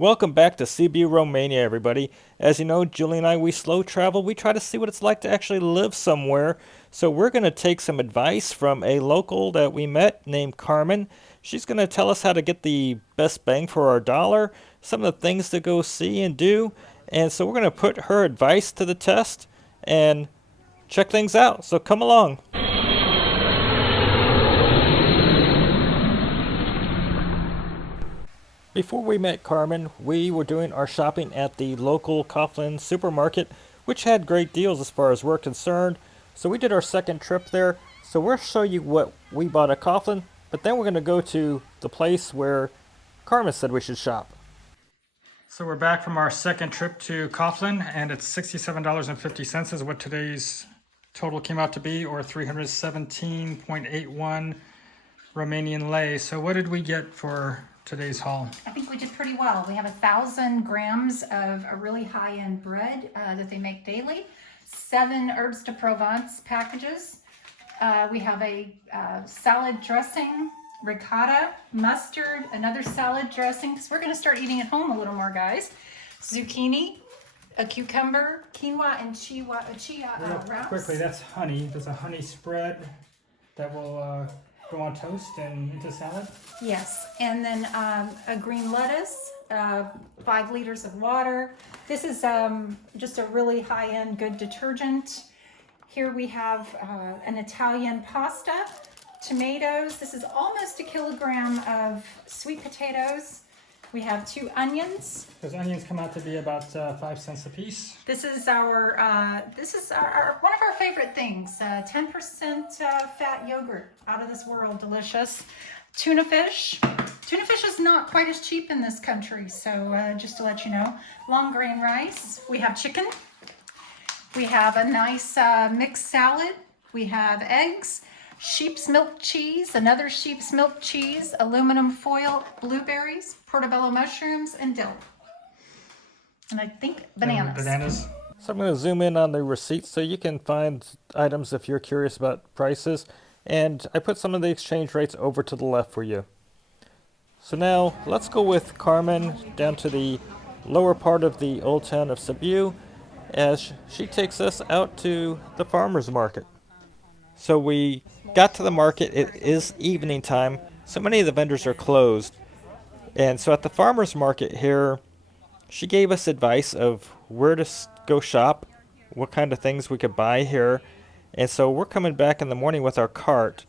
Welcome back to Sibiu Romania, everybody. As you know, Julie and I, we slow travel. We try to see what it's like to actually live somewhere. So we're going to take some advice from a local that we met named Carmen. She's going to tell us how to get the best bang for our dollar, some of the things to go see and do. And so we're going to put her advice to the test and check things out. So come along. Before we met Carmen, we were doing our shopping at the local Cibin Supermarket, which had great deals as far as we're concerned. So we did our second trip there. So we'll show you what we bought at Cibin, but then we're going to go to the place where Carmen said we should shop. So we're back from our second trip to Cibin, and it's $67.50 is what today's total came out to be, or 317.81 Romanian lei. So what did we get for today's haul? I think we did pretty well. We have 1,000 grams of a really high-end bread that they make daily, 7 herbs de Provence packages. We have a salad dressing, ricotta, mustard, another salad dressing, because we're going to start eating at home a little more, guys. Zucchini, a cucumber, quinoa, and chia wraps. Quickly, that's honey. There's a honey spread that will go on toast and into salad. Yes, and then a green lettuce, 5 liters of water. This is just a really high-end good detergent. Here we have an Italian pasta, tomatoes. This is almost a kilogram of sweet potatoes. We have 2 onions. Those onions come out to be about 5 cents a piece. This is our one of our favorite things. 10% fat yogurt, out of this world, delicious. Tuna fish. Tuna fish is not quite as cheap in this country, so just to let you know. Long grain rice. We have chicken. We have a nice mixed salad. We have eggs. Sheep's milk cheese, another sheep's milk cheese, aluminum foil, blueberries, portobello mushrooms, and dill. And I think bananas. So I'm going to zoom in on the receipts so you can find items if you're curious about prices. And I put some of the exchange rates over to the left for you. So now let's go with Carmen down to the lower part of the old town of Sibiu as she takes us out to the farmer's market. So we got to the market. It is evening time, so many of the vendors are closed. And so at the farmer's market here, she gave us advice of where to go shop, what kind of things we could buy here. And so we're coming back in the morning with our cart.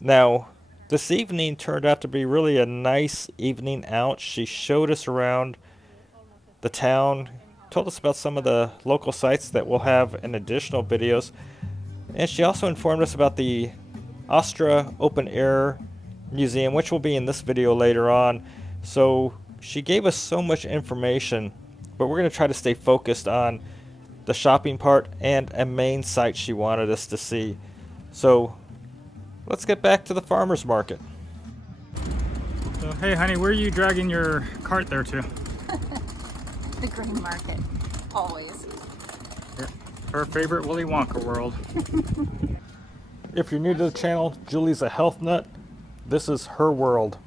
Now, this evening turned out to be really a nice evening out. She showed us around the town, told us about some of the local sites that we'll have in additional videos. And she also informed us about the Astra Open Air Museum, which will be in this video later on. So she gave us so much information, but we're going to try to stay focused on the shopping part and a main site she wanted us to see. So let's get back to the farmer's market. So, hey honey, where are you dragging your cart there to? The green market, always. Her favorite Willy Wonka world. If you're new to the channel, Julie's a health nut. This is her world.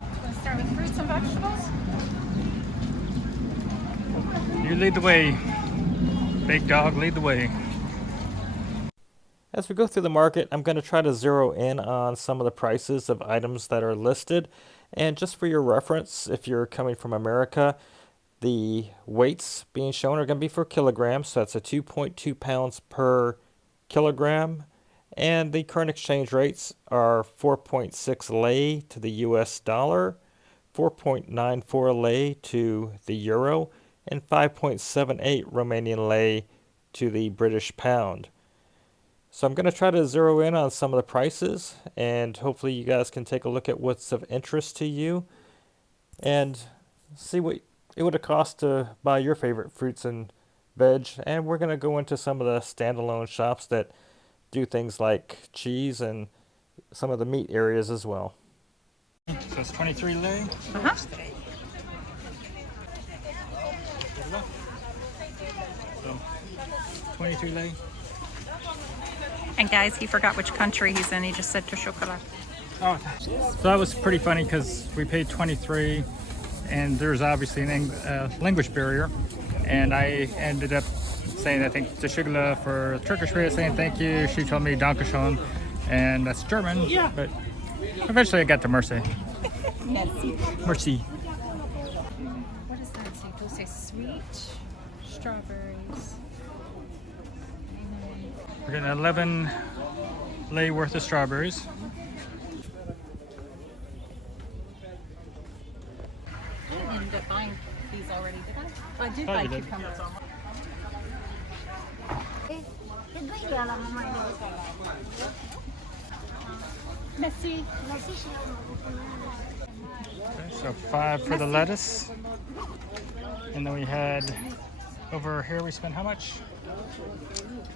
Want to start with fruits and vegetables? You lead the way. Big dog, lead the way. As we go through the market, I'm going to try to zero in on some of the prices of items that are listed. And just for your reference, if you're coming from America, the weights being shown are going to be for kilograms, so that's a 2.2 pounds per kilogram. And the current exchange rates are 4.6 lei to the US dollar, 4.94 lei to the euro, and 5.78 Romanian lei to the British pound. So I'm going to try to zero in on some of the prices, and hopefully you guys can take a look at what's of interest to you and see what it would have cost to buy your favorite fruits and veg. And we're going to go into some of the standalone shops that do things like cheese and some of the meat areas as well. So it's 23 lei? Uh-huh. So 23 lei. And guys, he forgot which country he's in. He just said to chocolate. Oh, so that was pretty funny because we paid 23 and there's obviously a language barrier. And I ended up saying, I think, Teşekkürler for Turkish way of saying thank you. She told me Dankeschön, and that's German. Yeah. But eventually I got to Merci. Merci. Merci. What does that say? Those say sweet strawberries. We're getting 11 lei worth of strawberries. I ended up buying these already, did I? I did Oh, buy you did. cucumbers. Merci. Okay, so 5 for the lettuce. And then we had, over here we spent how much?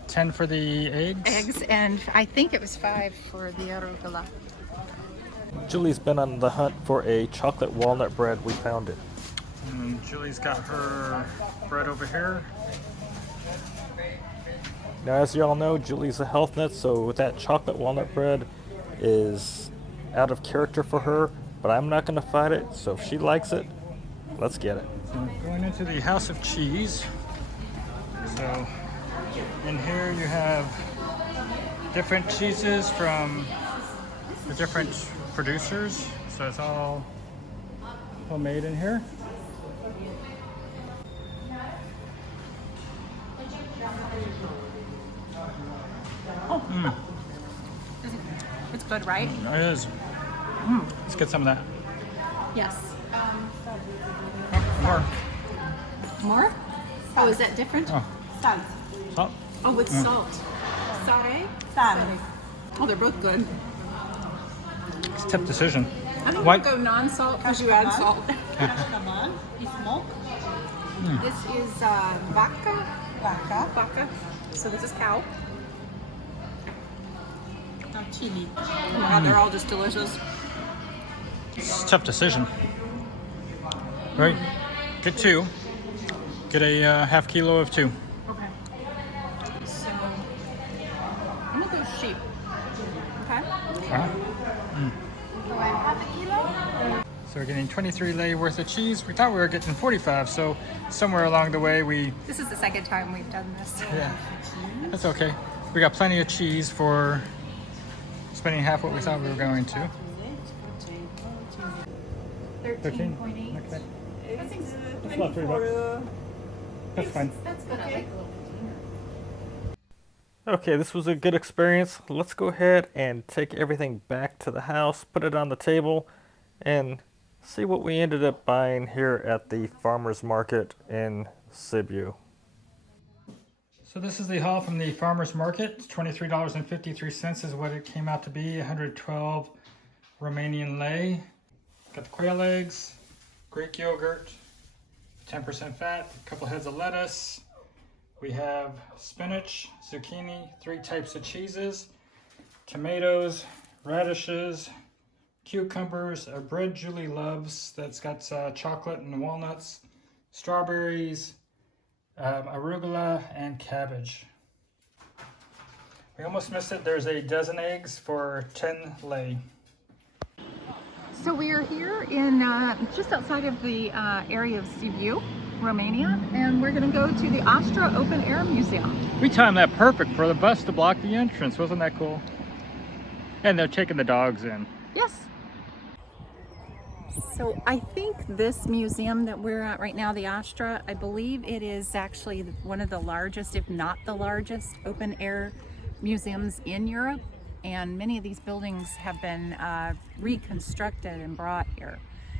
10 for the eggs. Eggs, and I think it was 5 for the arugula. Julie's been on the hunt for a chocolate walnut bread. We found it. And Julie's got her bread over here. Now, as you all know, Julie's a health nut, so that chocolate walnut bread is out of character for her, but I'm not going to fight it, so if she likes it, let's get it. So going into the House of Cheese. So in here you have different cheeses from the different producers, so it's all homemade in here. It's good, right? It is. Let's get some of that. Yes. More. More? Oh, is that different? Oh, Salt. salt. Oh, with salt. Sare? Salt. Oh, they're both good. It's a tough decision. I don't White- want to go non-salt because you add salt. Kashaman is smoke. This is vaca. Vaca. Vaca. So this is cow. Now chili. Oh my God, they're all just delicious. It's a tough decision. Right? Get 2. Get a half kilo of 2. Okay. So I'm gonna go sheep. Okay. Alright. Do I have a kilo? So we're getting 23 lei worth of cheese. We thought we were getting 45, so somewhere along the way we... This is the second time we've done this. Yeah, that's okay. We got plenty of cheese for spending half what we thought we were going to. 13.8. Okay. I think That's about $3. That's fine. That's good. I like the little container. Okay, this was a good experience. Let's go ahead and take everything back to the house, put it on the table, and see what we ended up buying here at the farmer's market in Sibiu. So this is the haul from the farmer's market. $23.53 is what it came out to be, 112 Romanian lei. Got the quail eggs, Greek yogurt, 10% fat, a couple heads of lettuce. We have spinach, zucchini, 3 types of cheeses, tomatoes, radishes, cucumbers, a bread Julie loves that's got chocolate and walnuts, strawberries, arugula, and cabbage. We almost missed it. There's a dozen eggs for 10 lei. So we are here in just outside of the area of Sibiu, Romania, and we're going to go to the Astra Open Air Museum. We timed that perfect for the bus to block the entrance. Wasn't that cool? And they're taking the dogs in. Yes. So I think this museum that we're at right now, the Astra, I believe it is actually one of the largest, if not the largest, open air museums in Europe. And many of these buildings have been reconstructed and brought here.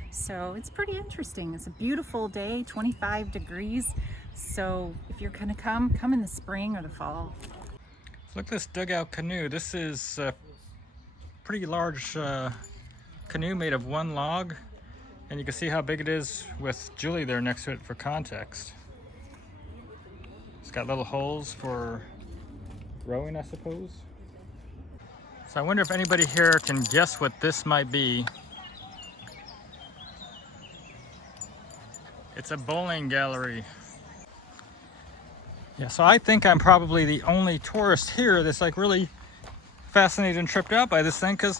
So it's pretty interesting. It's a beautiful day, 25 degrees. So if you're gonna come in the spring or the fall. Look at this dugout canoe. This is a pretty large canoe made of 1 log. And you can see how big it is with Julie there next to it for context. It's got little holes for rowing, I suppose. So I wonder if anybody here can guess what this might be. It's a bowling gallery. Yeah, so I think I'm probably the only tourist here that's like really fascinated and tripped out by this thing, because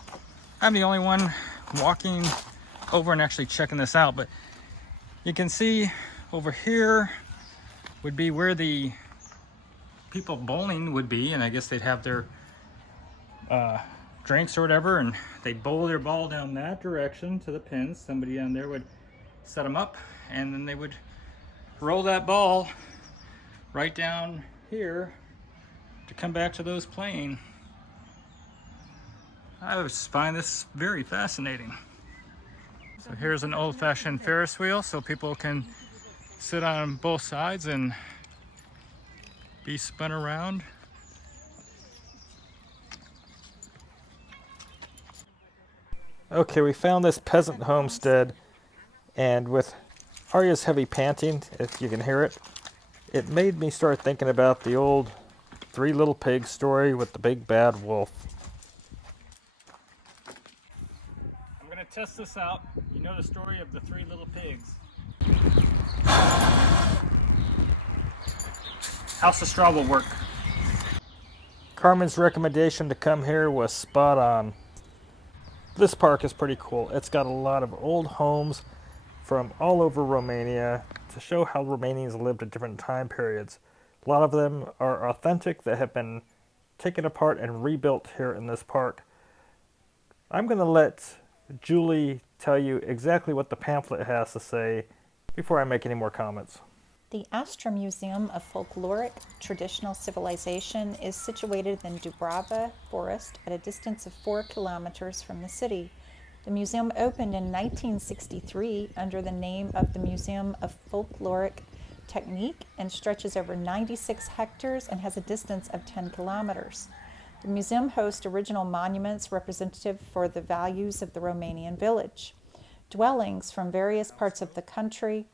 I'm the only one walking over and actually checking this out. But You can see over here would be where the people bowling would be, and I guess they'd have their drinks or whatever, and they'd bowl their ball down that direction to the pins. Somebody down there would set them up, and then they would roll that ball right down here to come back to those playing. I just find this very fascinating. So here's an old-fashioned Ferris wheel so people can sit on both sides and be spun around. Okay, we found this peasant homestead, and with Arya's heavy panting, if you can hear it, it made me start thinking about the old Three Little Pigs story with the big bad wolf. I'm gonna test this out. You know the story of the Three Little Pigs. House of Straw will work. Carmen's recommendation to come here was spot on. This park is pretty cool. It's got a lot of old homes from all over Romania to show how Romanians lived at different time periods. A lot of them are authentic that have been taken apart and rebuilt here in this park. I'm going to let Julie tell you exactly what the pamphlet has to say before I make any more comments. The Astra Museum of Folkloric Traditional Civilization is situated in Dubrava Forest at a distance of 4 kilometers from the city. The museum opened in 1963 under the name of the Museum of Folkloric Technique and stretches over 96 hectares and has a distance of 10 kilometers. The museum hosts original monuments representative for the values of the Romanian village, dwellings from various parts of the country,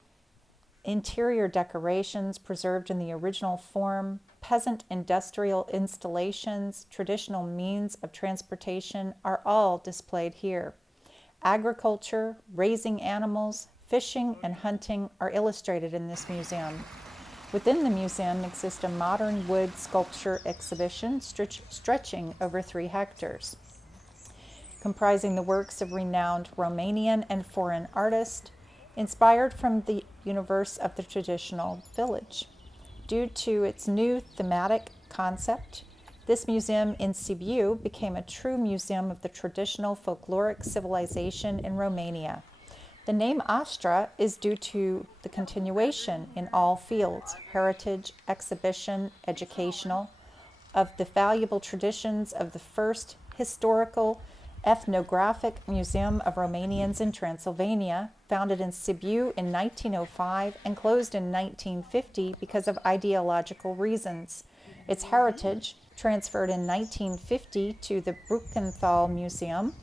interior decorations preserved in the original form, peasant industrial installations, traditional means of transportation are all displayed here. Agriculture, raising animals, fishing, and hunting are illustrated in this museum. Within the museum exists a modern wood sculpture exhibition stretching over 3 hectares, comprising the works of renowned Romanian and foreign artists, inspired from the universe of the traditional village. Due to its new thematic concept, this museum in Sibiu became a true museum of the traditional folkloric civilization in Romania. The name Astra is due to the continuation in all fields, heritage, exhibition, educational, of the valuable traditions of the first historical ethnographic museum of Romanians in Transylvania, founded in Sibiu in 1905 and closed in 1950 because of ideological reasons. Its heritage, transferred in 1950 to the Brukenthal Museum,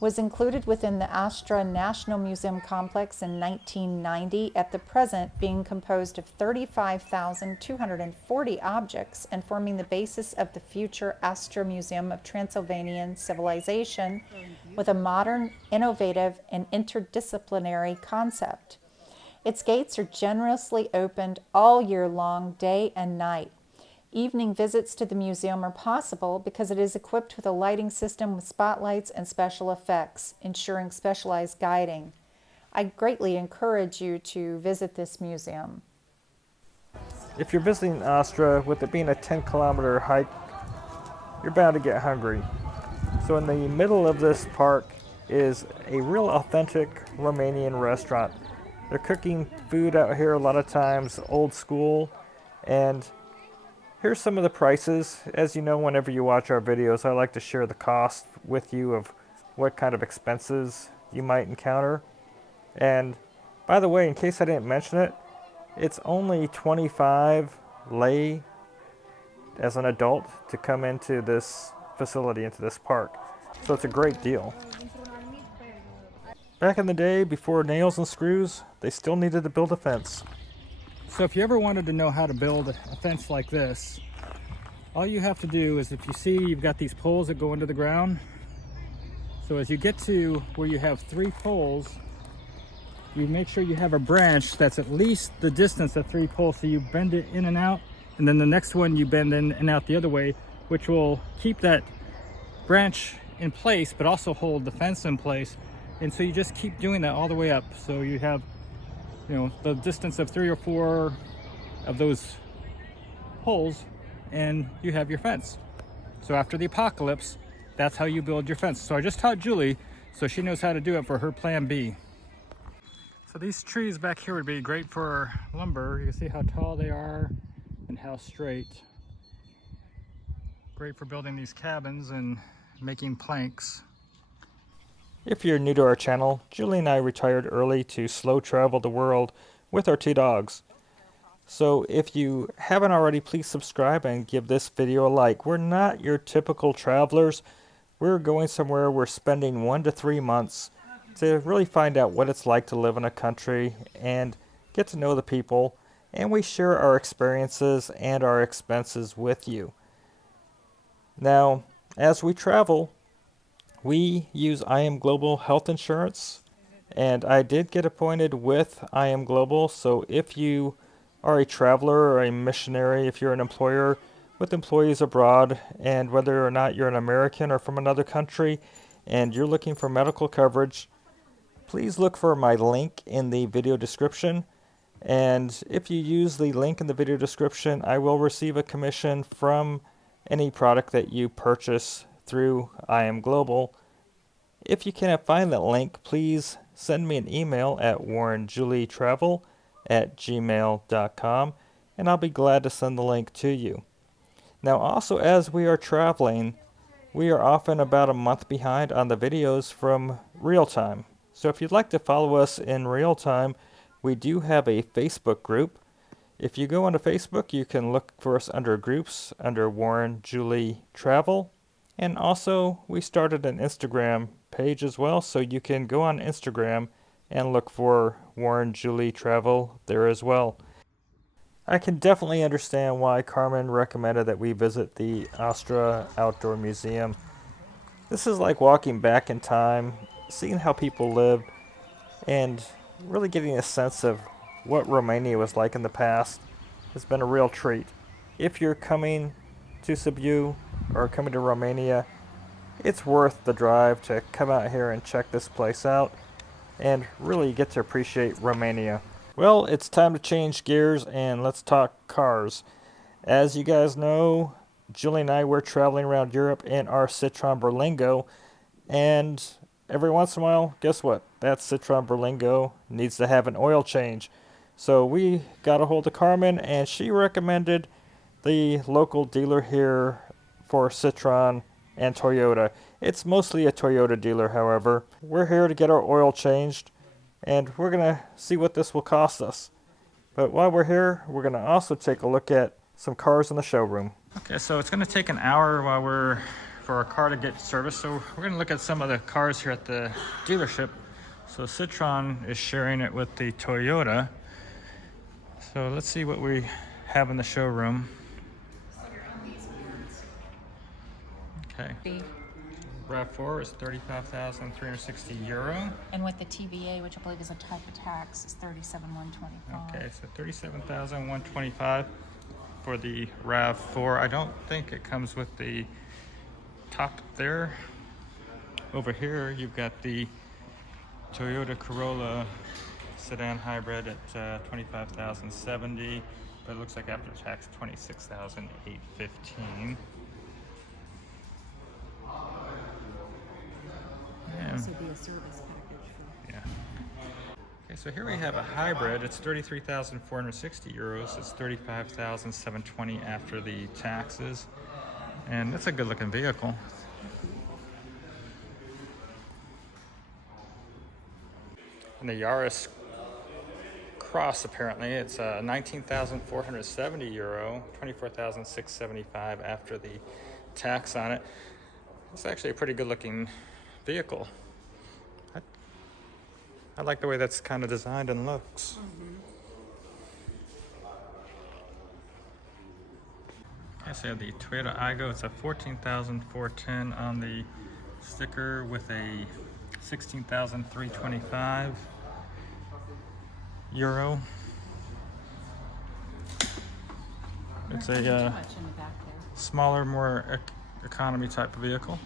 was included within the Astra National Museum complex in 1990, at the present being composed of 35,240 objects and forming the basis of the future Astra Museum of Transylvanian Civilization with a modern, innovative, and interdisciplinary concept. Its gates are generously opened all year long, day and night. Evening visits to the museum are possible because it is equipped with a lighting system with spotlights and special effects, ensuring specialized guiding. I greatly encourage you to visit this museum. If you're visiting Astra, with it being a 10-kilometer hike, you're bound to get hungry. So in the middle of this park is a real authentic Romanian restaurant. They're cooking food out here a lot of times, old school, and here's some of the prices. As you know, whenever you watch our videos, I like to share the cost with you of what kind of expenses you might encounter. And by the way, in case I didn't mention it, it's only 25 lei as an adult to come into this facility, into this park. So it's a great deal. Back in the day, before nails and screws, they still needed to build a fence. So if you ever wanted to know how to build a fence like this, all you have to do is, if you see you've got these poles that go into the ground, so as you get to where you have 3 poles, you make sure you have a branch that's at least the distance of 3 poles, so you bend it in and out, and then the next one you bend in and out the other way, which will keep that branch in place but also hold the fence in place. And so you just keep doing that all the way up. So you have you know, the distance of 3 or 4 of those holes, and you have your fence. So after the apocalypse, that's how you build your fence. So I just taught Julie, so she knows how to do it for her plan B. So these trees back here would be great for lumber. You can see how tall they are and how straight. Great for building these cabins and making planks. If you're new to our channel, Julie and I retired early to slow travel the world with our 2 dogs. So if you haven't already, please subscribe and give this video a like. We're not your typical travelers. We're going somewhere, we're spending 1 to 3 months to really find out what it's like to live in a country and get to know the people. And we share our experiences and our expenses with you. Now, as we travel, we use IM Global Health Insurance, and I did get appointed with IM Global. So if you are a traveler or a missionary, if you're an employer with employees abroad, and whether or not you're an American or from another country and you're looking for medical coverage, please look for my link in the video description. And if you use the link in the video description, I will receive a commission from any product that you purchase through IM Global. If you cannot find that link, please send me an email at warrenjulietravel@gmail.com, and I'll be glad to send the link to you. Now also, as we are traveling, we are often about a month behind on the videos from real time. So if you'd like to follow us in real time, we do have a Facebook group. If you go onto Facebook, you can look for us under groups, under Warren Julie Travel. And also, we started an Instagram page as well, so you can go on Instagram and look for Warren Julie Travel there as well. I can definitely understand why Carmen recommended that we visit the Astra Outdoor Museum. This is like walking back in time, seeing how people lived, and really getting a sense of what Romania was like in the past. Has been a real treat. If you're coming to Sibiu or coming to Romania, it's worth the drive to come out here and check this place out and really get to appreciate Romania. Well, it's time to change gears and let's talk cars. As you guys know, Julie and I were traveling around Europe in our Citroen Berlingo, and every once in a while, guess what? That Citroen Berlingo needs to have an oil change. So we got a hold of Carmen, and she recommended the local dealer here for Citroen and Toyota. It's mostly a Toyota dealer, however. We're here to get our oil changed, and we're going to see what this will cost us. But while we're here, we're going to also take a look at some cars in the showroom. Okay, so it's going to take an hour for our car to get serviced. So we're going to look at some of the cars here at the dealership. So Citroen is sharing it with the Toyota. So let's see what we have in the showroom. Okay. RAV4 is €35,360. And with the TVA, which I believe is a type of tax, is $37,125. Okay, so $37,125 for the RAV4. I don't think it comes with the top there. Over here, you've got the Toyota Corolla sedan hybrid at $25,070, but it looks like after tax $26,815. Also be a service package. Yeah. Okay, so here we have a hybrid. It's €33,460. It's $35,720 after the taxes, and that's a good-looking vehicle. And the Yaris Cross, apparently, it's €19,470, €24,675 after the tax on it. It's actually a pretty good-looking vehicle. I like the way that's kind of designed and looks. Okay, so you have the Toyota Aygo. It's a $14,410 on the sticker with a €16,325. It's a smaller, more economy type of vehicle.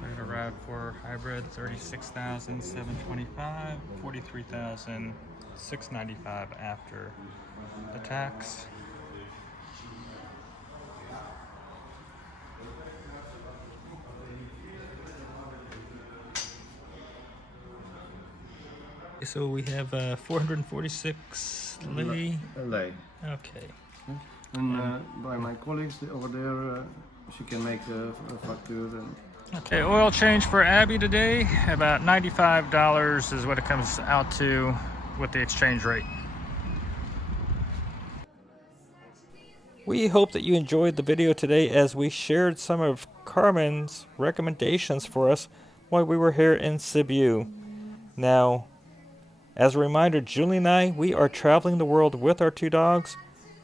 Toyota for hybrid, 36,725, 43,695 after the tax. So we have 446 lei. Lei. Okay. And by my colleagues over there, she can make a facture. Okay, oil change for Abby today, about $95 is what it comes out to with the exchange rate. We hope that you enjoyed the video today as we shared some of Carmen's recommendations for us while we were here in Sibiu. Now, as a reminder, Julie and I, we are traveling the world with our two dogs.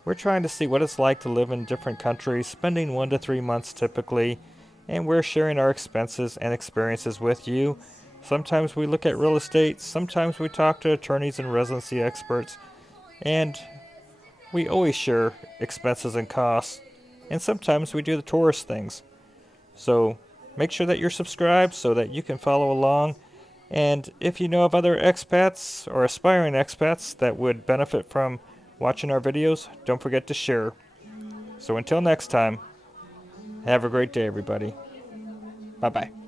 We're trying to see what it's like to live in different countries, spending 1 to 3 months typically, and we're sharing our expenses and experiences with you. Sometimes we look at real estate, sometimes we talk to attorneys and residency experts, and we always share expenses and costs, and sometimes we do the tourist things. So make sure that you're subscribed so that you can follow along. And if you know of other expats or aspiring expats that would benefit from watching our videos, don't forget to share. So until next time, have a great day, everybody. Bye-bye.